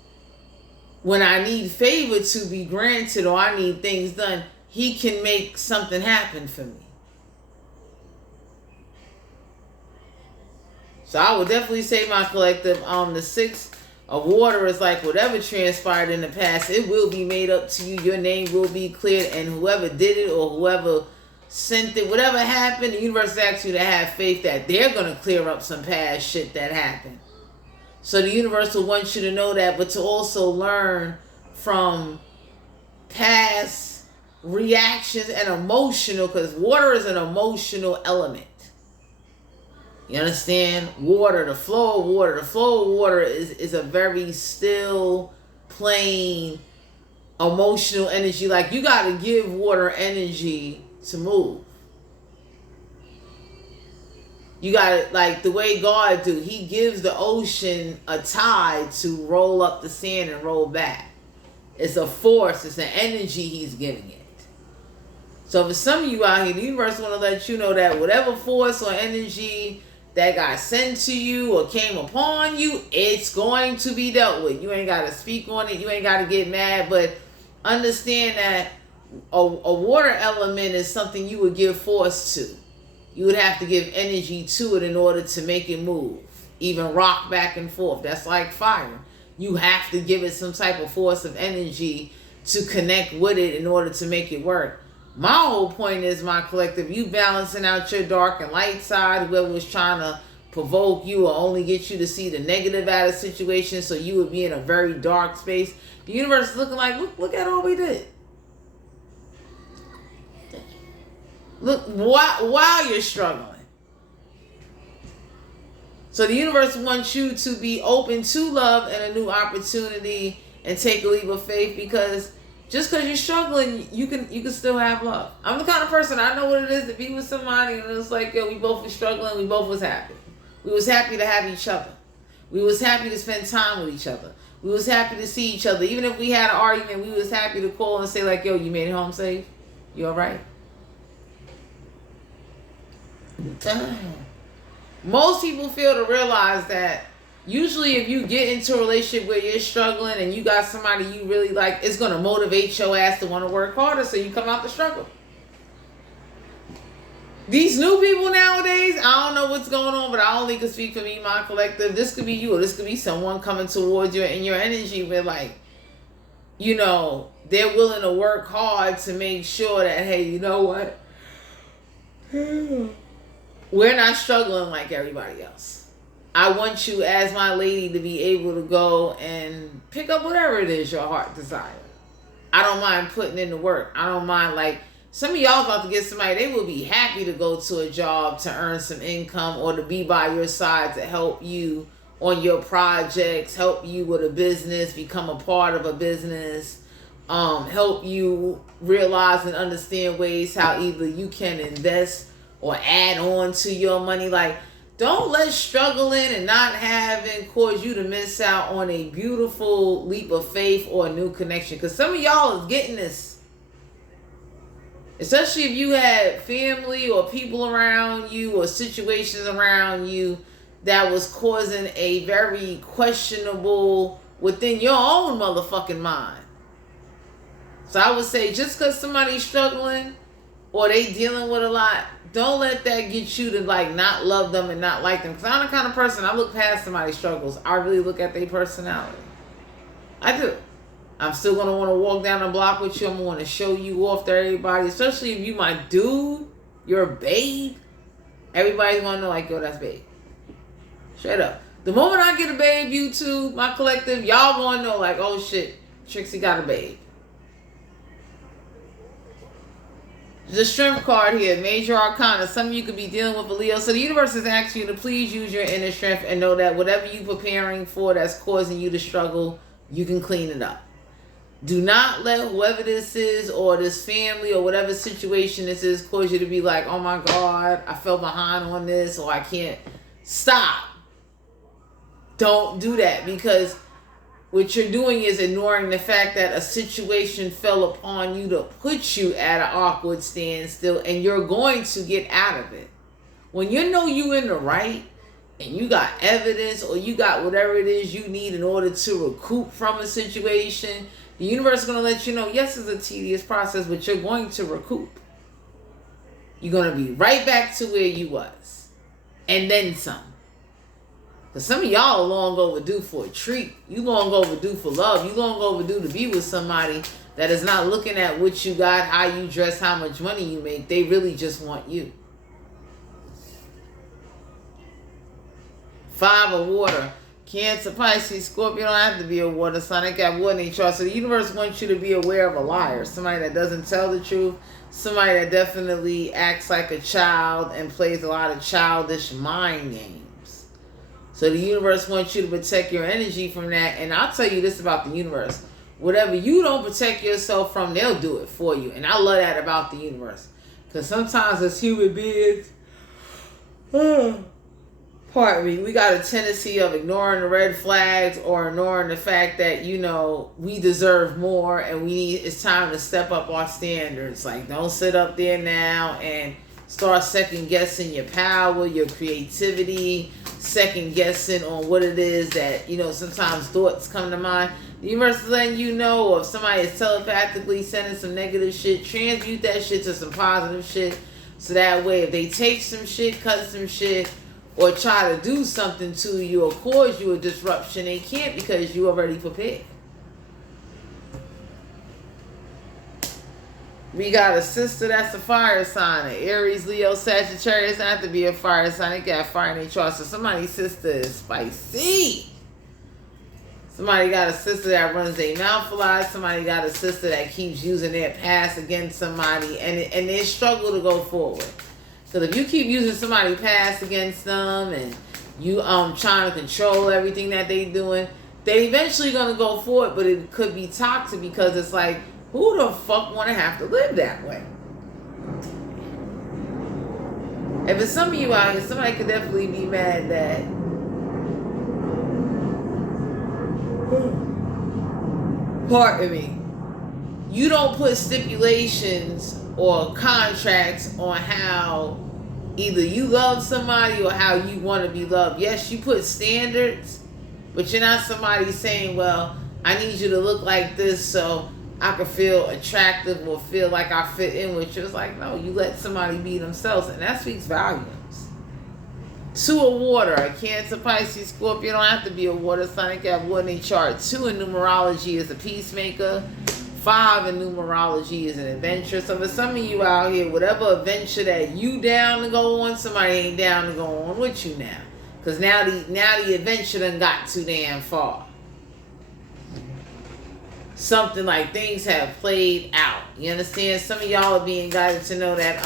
when I need favor to be granted or I need things done, he can make something happen for me. So I would definitely say, my collective, the 6 of water is like whatever transpired in the past, it will be made up to you. Your name will be cleared, and whoever did it or whoever sent it, whatever happened, the universe asks you to have faith that they're going to clear up some past shit that happened. So the universe will want you to know that, but to also learn from past reactions and emotional, because water is an emotional element. You understand? Water, the flow of water. The flow of water is a very still, plain, emotional energy. Like, you got to give water energy to move. You got to, like the way God do, he gives the ocean a tide to roll up the sand and roll back. It's a force. It's an energy he's giving it. So for some of you out here, the universe want to let you know that whatever force or energy that got sent to you or came upon you, it's going to be dealt with. You ain't got to speak on it. You ain't got to get mad. But understand that a water element is something you would give force to. You would have to give energy to it in order to make it move. Even rock back and forth. That's like fire. You have to give it some type of force of energy to connect with it in order to make it work. My whole point is, my collective, you balancing out your dark and light side. Whoever was trying to provoke you or only get you to see the negative out of situation so you would be in a very dark space. The universe is looking like, look at all we did. Look, while you're struggling. So the universe wants you to be open to love and a new opportunity and take a leap of faith, because just because you're struggling, you can still have love. I'm the kind of person, I know what it is to be with somebody and it's like, yo, we both were struggling, we both was happy. We was happy to have each other. We was happy to spend time with each other. We was happy to see each other. Even if we had an argument, we was happy to call and say like, yo, you made it home safe? You all right? Most people fail to realize that usually if you get into a relationship where you're struggling and you got somebody you really like, it's going to motivate your ass to want to work harder so you come out the struggle. These new people nowadays, I don't know what's going on, but I only can speak for me, my collective. This could be you, or this could be someone coming towards you in your energy where, like, you know, they're willing to work hard to make sure that, hey, you know what? We're not struggling like everybody else. I want you, as my lady, to be able to go and pick up whatever it is your heart desires. I don't mind putting in the work. I don't mind, like, some of y'all about to get somebody, they will be happy to go to a job to earn some income or to be by your side to help you on your projects, help you with a business, become a part of a business, help you realize and understand ways how either you can invest or add on to your money. Like, don't let struggling and not having cause you to miss out on a beautiful leap of faith or a new connection. Because some of y'all is getting this. Especially if you had family or people around you or situations around you that was causing a very questionable within your own motherfucking mind. So I would say, just because somebody's struggling or they dealing with a lot, don't let that get you to like not love them and not like them. Because I'm the kind of person, I look past somebody's struggles. I really look at their personality. I do. I'm still going to want to walk down the block with you. I'm going to show you off to everybody. Especially if you my dude, you're a babe. Everybody's going to know like, yo, that's babe. Straight up. The moment I get a babe, you two, my collective, y'all going to know like, oh shit, Trixie got a babe. The strength card here, major arcana. Some of you could be dealing with a Leo. So the universe is asking you to please use your inner strength and know that whatever you're preparing for that's causing you to struggle, you can clean it up. Do not let whoever this is or this family or whatever situation this is cause you to be like, oh my God, I fell behind on this or I can't. Stop. Don't do that, because what you're doing is ignoring the fact that a situation fell upon you to put you at an awkward standstill, and you're going to get out of it. When you know you in the right and you got evidence or you got whatever it is you need in order to recoup from a situation, the universe is going to let you know, yes, it's a tedious process, but you're going to recoup. You're going to be right back to where you was. And then some. Because some of y'all are long overdue for a treat. You long overdue for love. You long overdue to be with somebody that is not looking at what you got, how you dress, how much money you make. They really just want you. 5 of water. Cancer, Pisces, Scorpio don't have to be a water sign. They got water in their chart. So the universe wants you to be aware of a liar. Somebody that doesn't tell the truth. Somebody that definitely acts like a child and plays a lot of childish mind games. So the universe wants you to protect your energy from that. And I'll tell you this about the universe. Whatever you don't protect yourself from, they'll do it for you. And I love that about the universe. Because sometimes as human beings, pardon me, we got a tendency of ignoring the red flags or ignoring the fact that, you know, we deserve more and it's time to step up our standards. Like, don't sit up there now and start second guessing your power, your creativity, second guessing on what it is that, you know, sometimes thoughts come to mind. The universe is letting you know, or if somebody is telepathically sending some negative shit, transmute that shit to some positive shit. So that way, if they take some shit, cut some shit, or try to do something to you or cause you a disruption, they can't, because you already prepared. We got a sister that's a fire sign. An Aries, Leo, Sagittarius. Not to be a fire sign. They got fire in their chart. So somebody's sister is spicy. Somebody got a sister that runs their mouth a lot. Somebody got a sister that keeps using their past against somebody, and they struggle to go forward. Because if you keep using somebody's past against them and you trying to control everything that they doing, they eventually going to go for it, but it could be toxic, because it's like, who the fuck want to have to live that way? If it's some of you out here, somebody could definitely be mad that pardon me, you don't put stipulations or contracts on how either you love somebody or how you want to be loved. Yes, you put standards, but you're not somebody saying, well, I need you to look like this so I can feel attractive or feel like I fit in with you. It's like, no, you let somebody be themselves, and that speaks volumes. 2 of water. A Cancer, Pisces, Scorpio. Don't have to be a water sign. They got water in their chart. 2 in numerology is a peacemaker. 5 in numerology is an adventure. So for some of you out here, whatever adventure that you down to go on, somebody ain't down to go on with you now. Because now the adventure done got too damn far. Something like things have played out. You understand? Some of y'all are being guided to know that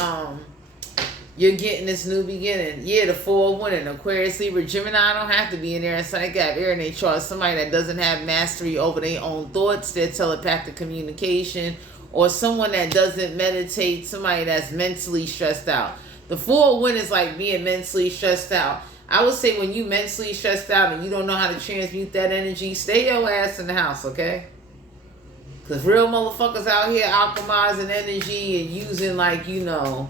you're getting this new beginning. Yeah, the 4 of winning. Aquarius, Libra, Gemini don't have to be in there. And so they got air in their chart. Somebody that doesn't have mastery over their own thoughts, their telepathic communication, or someone that doesn't meditate, somebody that's mentally stressed out. The 4 of winning is like being mentally stressed out. I would say when you mentally stressed out and you don't know how to transmute that energy, stay your ass in the house, okay? Because real motherfuckers out here alchemizing energy and using, like, you know,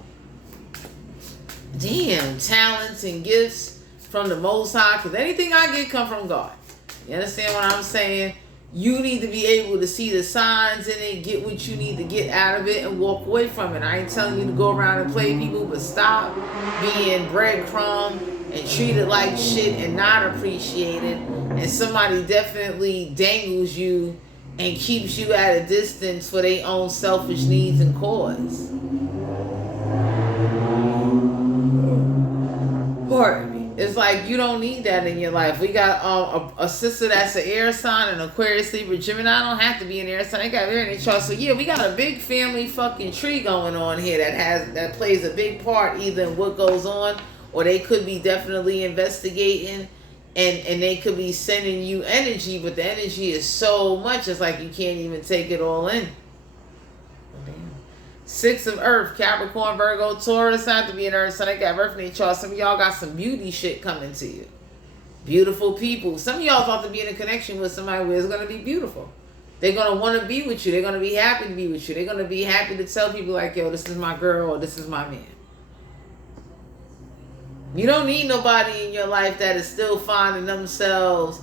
damn, talents and gifts from the Most High. Because anything I get come from God. You understand what I'm saying? You need to be able to see the signs in it, get what you need to get out of it, and walk away from it. I ain't telling you to go around and play people, but stop being breadcrumb and treated like shit and not appreciated. And somebody definitely dangles you and keeps you at a distance for their own selfish needs and cause. Pardon me. It's like you don't need that in your life. We got a sister that's an air sign, an Aquarius, Libra, Gemini. Don't have to be an air sign. They got air in their chart. So yeah, we got a big family fucking tree going on here that plays a big part either in what goes on, or they could be definitely investigating and they could be sending you energy, but the energy is so much, it's like you can't even take it all in. Six of Earth, Capricorn, Virgo, Taurus, not to be an Earth, so they got Earth in their chart. Some of y'all got some beauty shit coming to you. Beautiful people. Some of y'all about to be in a connection with somebody where it's going to be beautiful. They're going to want to be with you. They're going to be happy to be with you. They're going to be happy to tell people like, yo, this is my girl or this is my man. You don't need nobody in your life that is still finding themselves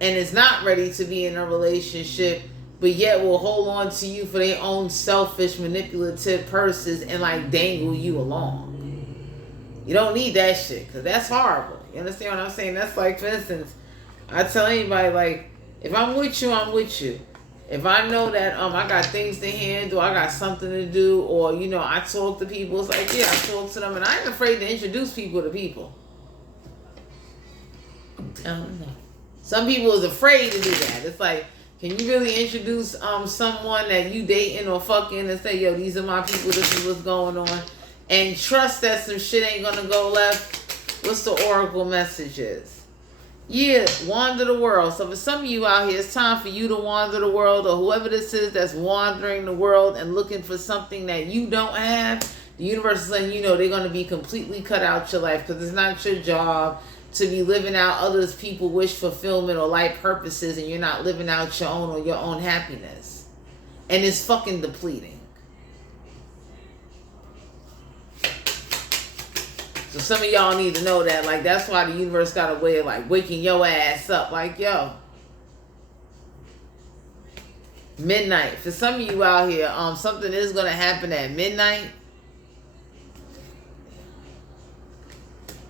and is not ready to be in a relationship, but yet will hold on to you for their own selfish, manipulative purposes and like dangle you along. You don't need that shit, because that's horrible. You understand what I'm saying? That's like, for instance, I tell anybody, like, if I'm with you, I'm with you. If I know that I got things to handle, I got something to do, or, you know, I talk to people, it's like, yeah, I talk to them, and I ain't afraid to introduce people to people. Some people is afraid to do that. It's like, can you really introduce someone that you dating or fucking and say, yo, these are my people, this is what's going on, and trust that some shit ain't gonna go left? What's the oracle messages? Yeah, wander the world. So for some of you out here, it's time for you to wander the world, or whoever this is that's wandering the world and looking for something that you don't have. The universe is letting you know they're going to be completely cut out your life, because it's not your job to be living out others' people wish fulfillment or life purposes, and you're not living out your own or your own happiness. And it's fucking depleting. So some of y'all need to know that, like, that's why the universe got a way of, like, waking your ass up. Like, yo. Midnight. For some of you out here, something is going to happen at midnight.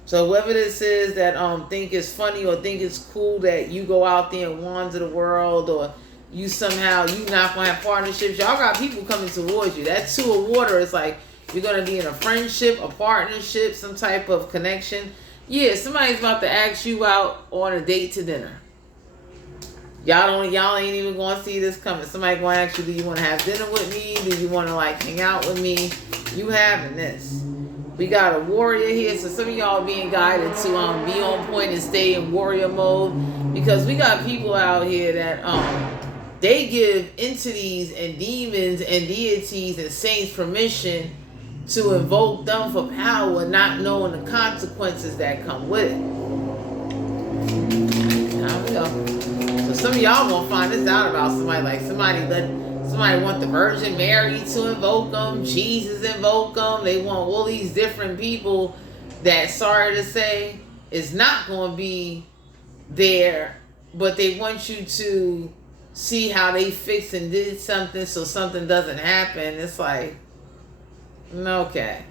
So whoever this is that think it's funny or think it's cool that you go out there and wander the world, or you somehow, you not going to have partnerships. Y'all got people coming towards you. That 2 of water is like, you're going to be in a friendship, a partnership, some type of connection. Yeah, somebody's about to ask you out on a date to dinner. Y'all ain't even going to see this coming. Somebody going to ask you, do you want to have dinner with me? Do you want to, like, hang out with me? You having this. We got a warrior here, so some of y'all are being guided to be on point and stay in warrior mode, because we got people out here that they give entities and demons and deities and saints permission to invoke them for power, not knowing the consequences that come with it. There we go. So some of y'all gonna find this out about somebody, like somebody want the Virgin Mary to invoke them, Jesus invoke them. They want all these different people that, sorry to say, is not gonna be there, but they want you to see how they fixed and did something so something doesn't happen. It's like, okay.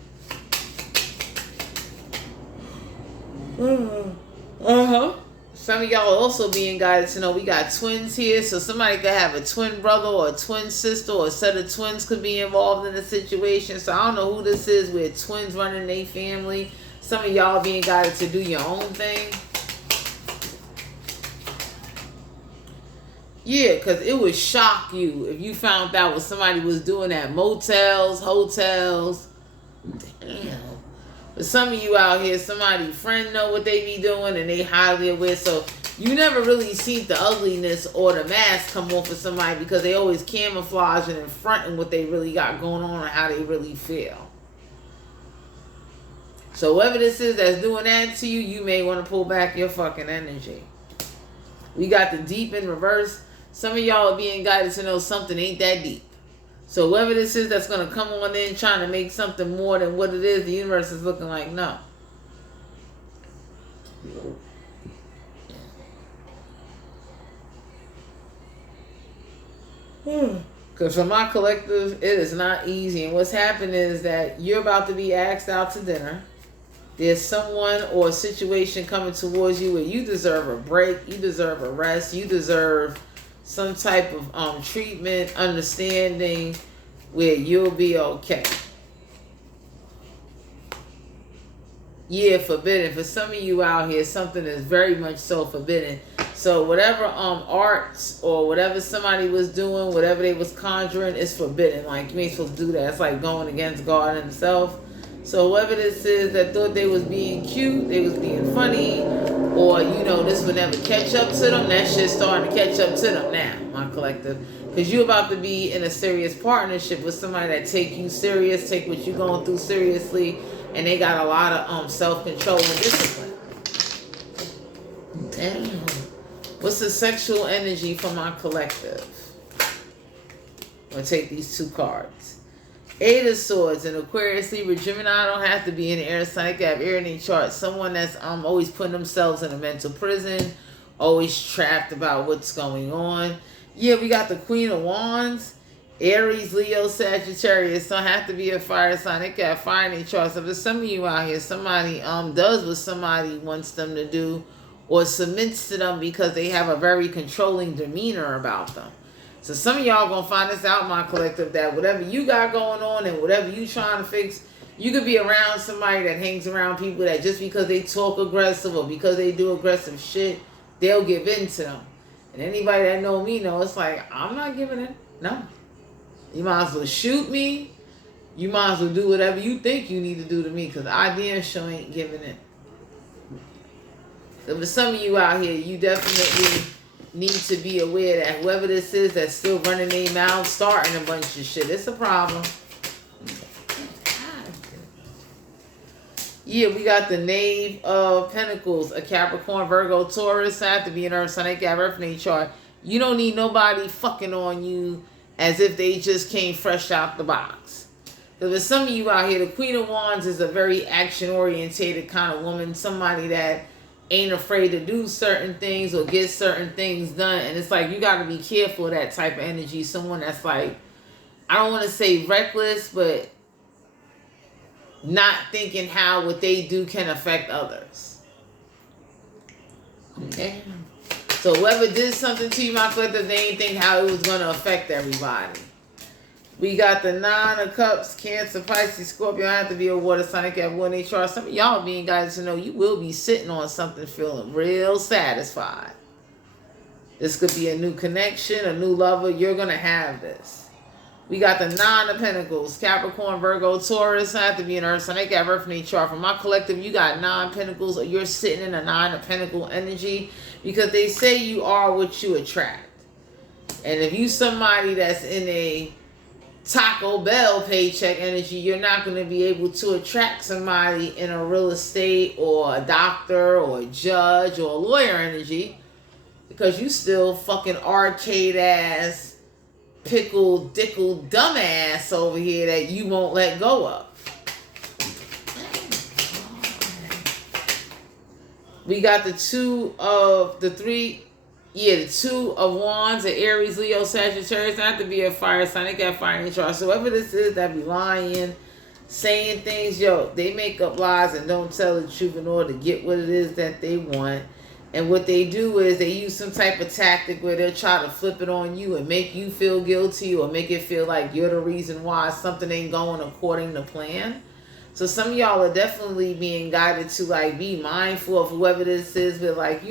Some of y'all are also being guided to know we got twins here. So somebody could have a twin brother or a twin sister, or a set of twins could be involved in the situation. So I don't know who this is with twins running their family. Some of y'all being guided to do your own thing. Yeah, because it would shock you if you found out what somebody was doing at motels, hotels. Damn. But some of you out here, somebody friend know what they be doing and they highly aware. So you never really see the ugliness or the mask come off of somebody, because they always camouflaging and fronting what they really got going on and how they really feel. So whoever this is that's doing that to you, you may want to pull back your fucking energy. We got the deep in reverse. Some of y'all are being guided to know something ain't that deep. So whoever this is that's going to come on in trying to make something more than what it is, the universe is looking like, no. Because for my collective, it is not easy. And what's happened is that you're about to be asked out to dinner. There's someone or a situation coming towards you where you deserve a break, you deserve a rest, you deserve some type of treatment, understanding, where you'll be okay. Yeah, forbidden. For some of you out here, something is very much so forbidden. So whatever arts or whatever somebody was doing, whatever they was conjuring, is forbidden. Like, you ain't supposed to do that. It's like going against God himself. So whoever this is that thought they was being cute, they was being funny, or this would never catch up to them, that shit's starting to catch up to them now, my collective. Because you about to be in a serious partnership with somebody that take you serious, take what you going through seriously, and they got a lot of self-control and discipline. Damn. What's the sexual energy for my collective? I'm going to take these 2 cards. 8 of Swords, an Aquarius, Libra, Gemini. Don't have to be in the air sign. They have air in their chart. Someone that's always putting themselves in a mental prison, always trapped about what's going on. Yeah, we got the Queen of Wands, Aries, Leo, Sagittarius. Don't have to be a fire sign. They got fire in their chart. So for some of you out here, somebody does what somebody wants them to do, or submits to them because they have a very controlling demeanor about them. So some of y'all gonna find this out, my collective, that whatever you got going on and whatever you trying to fix, you could be around somebody that hangs around people that just because they talk aggressive or because they do aggressive shit, they'll give in to them. And anybody that know me know it's like, I'm not giving in. No. You might as well shoot me. You might as well do whatever you think you need to do to me, because I damn sure ain't giving in. So for some of you out here, you definitely need to be aware that whoever this is that's still running their mouth, starting a bunch of shit, it's a problem. Yeah, we got the Knave of Pentacles, a Capricorn, Virgo, Taurus. I have to be an Earth sign. They got Earth in their chart. You don't need nobody fucking on you as if they just came fresh out the box. Because for some of you out here, the Queen of Wands is a very action-orientated kind of woman. Somebody that ain't afraid to do certain things or get certain things done. And it's like, you got to be careful of that type of energy. Someone that's like, I don't want to say reckless, but not thinking how what they do can affect others. Okay. So whoever did something to you, my collective, they ain't think how it was going to affect everybody. We got the 9 of Cups, Cancer, Pisces, Scorpio. I have to be a water sign. I got one in chart. Some of y'all being guys to know you will be sitting on something feeling real satisfied. This could be a new connection, a new lover. You're going to have this. We got the 9 of Pentacles, Capricorn, Virgo, Taurus. I have to be an Earth sign. I got Earth in each chart. For my collective, you got 9 Pentacles, or you're sitting in a 9 of Pentacle energy, because they say you are what you attract. And if you somebody that's in a Taco Bell paycheck energy, you're not going to be able to attract somebody in a real estate or a doctor or a judge or a lawyer energy, because you still fucking arcade ass, pickle, dickle, dumbass over here that you won't let go of. We got the 2 of the 3. Yeah, the 2 of Wands, the Aries, Leo, Sagittarius. Not to be a fire sign. They got fire in the chart. So whoever this is that be lying, saying things, they make up lies and don't tell the truth in order to get what it is that they want. And what they do is they use some type of tactic where they'll try to flip it on you and make you feel guilty, or make it feel like you're the reason why something ain't going according to plan. So some of y'all are definitely being guided to like be mindful of whoever this is, but like,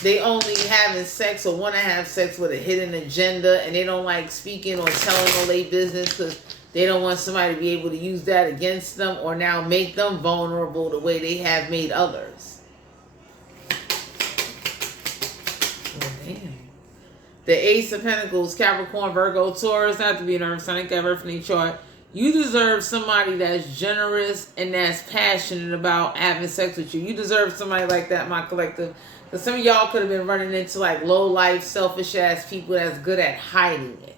they only having sex or want to have sex with a hidden agenda, and they don't like speaking or telling all their business because they don't want somebody to be able to use that against them or now make them vulnerable the way they have made others. Oh, damn. The Ace of Pentacles, Capricorn, Virgo, Taurus. Not to be an Earth sign. I got Earth in each chart. You deserve somebody that's generous and that's passionate about having sex with you. You deserve somebody like that, my collective. Because some of y'all could have been running into like low-life, selfish-ass people that's good at hiding it.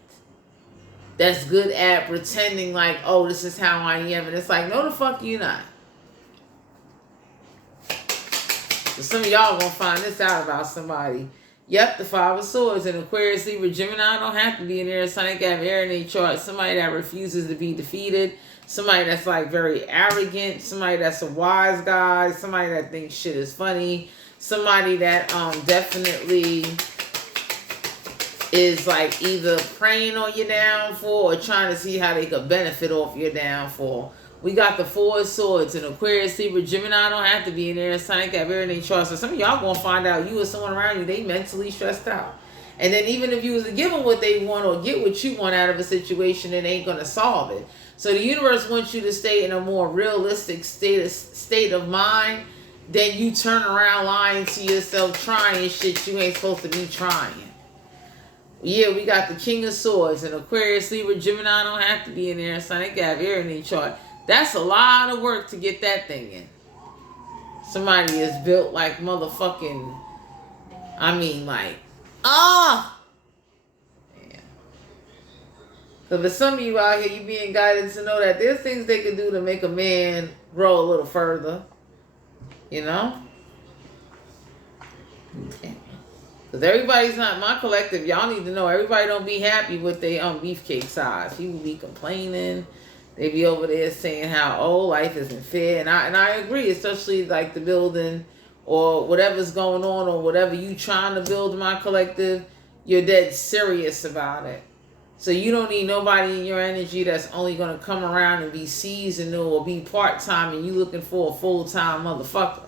That's good at pretending like, oh, this is how I am. And it's like, no, the fuck you not. So some of y'all going to find this out about somebody. Yep, the 5 of Swords, and Aquarius, Libra, Gemini. Don't have to be in air sign. They got air in their chart. Somebody that refuses to be defeated. Somebody that's like very arrogant. Somebody that's a wise guy. Somebody that thinks shit is funny. Somebody that definitely is like either preying on your downfall or trying to see how they could benefit off your downfall. We got the 4 of Swords, and Aquarius, Libra, Gemini. Don't have to be in there. Sign got very in chart. So some of y'all gonna find out you or someone around you, they mentally stressed out. And then even if you was to give them what they want or get what you want out of a situation, it ain't going to solve it. So the universe wants you to stay in a more realistic state of mind. Then you turn around lying to yourself, trying shit you ain't supposed to be trying. Yeah, we got the King of Swords and Aquarius, Libra, Gemini don't have to be in there. So they got air in their chart. That's a lot of work to get that thing in. Somebody is built like motherfucking, I mean like, yeah. So for some of you out here, you being guided to know that there's things they can do to make a man grow a little further. You know? Okay. Because everybody's not, my collective, y'all need to know, everybody don't be happy with their beefcake size. People be complaining. They be over there saying how, oh, life isn't fair. And I agree, especially like the building or whatever's going on or whatever you trying to build, my collective, you're dead serious about it. So you don't need nobody in your energy that's only going to come around and be seasonal or be part-time and you looking for a full-time motherfucker.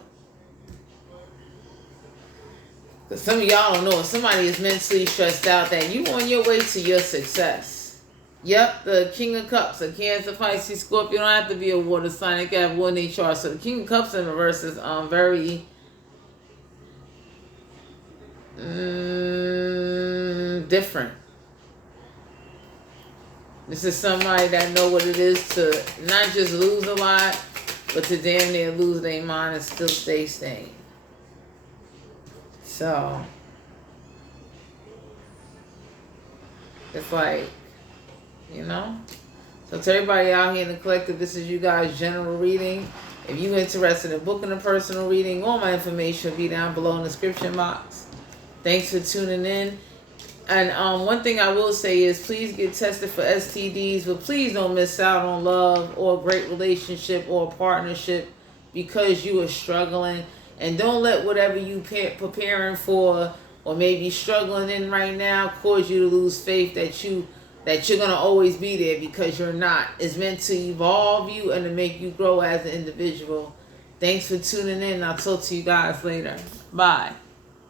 Because some of y'all don't know, if somebody is mentally stressed out, that you on your way to your success. Yep, the King of Cups, a Cancer, Pisces, Scorpio, don't have to be a water sign. They can have water in their chart. So the King of Cups in reverse is very different. This is somebody that know what it is to not just lose a lot, but to damn near lose their mind and still stay sane. So it's like, you know. So to everybody out here in the collective, this is you guys' general reading. If you're interested in booking a personal reading, all my information will be down below in the description box. Thanks for tuning in. And one thing I will say is please get tested for STDs, but please don't miss out on love or a great relationship or a partnership because you are struggling. And don't let whatever you preparing for or maybe struggling in right now cause you to lose faith that you're going to always be there, because you're not. It's meant to evolve you and to make you grow as an individual. Thanks for tuning in. I'll talk to you guys later. Bye.